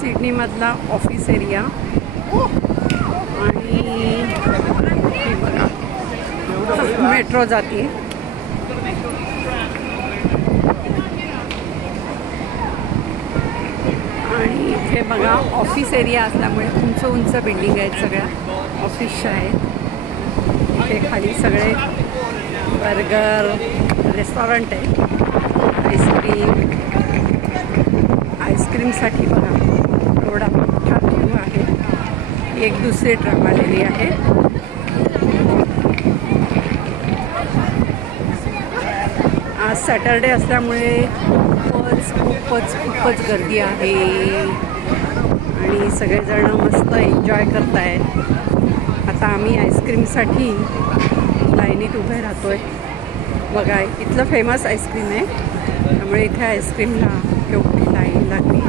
सिडनीमधला office area आणि हे बघा मेट्रो जाते. आणि इथे बघा ऑफिस एरिया असल्यामुळे उंच उंच बिल्डिंग आहेत, सगळ्या ऑफिसच्या आहेत. इथे खाली सगळे बर्गर रेस्टॉरंट आहे. आईस्क्रीमसाठी बघा एवढा मोठा क्यू आहे. एक दुसरी ट्रक आलेली आहे. आज सॅटरडे असल्यामुळे खूपच गर्दी आहे आणि सगळेजण मस्त एन्जॉय करत आहेत. आता आम्ही आईस्क्रीमसाठी लाईनीत उभे राहतो आहे. बघा इथलं फेमस आईस्क्रीम आहे, त्यामुळे इथे आईस्क्रीमला एवढी लाईन लागली.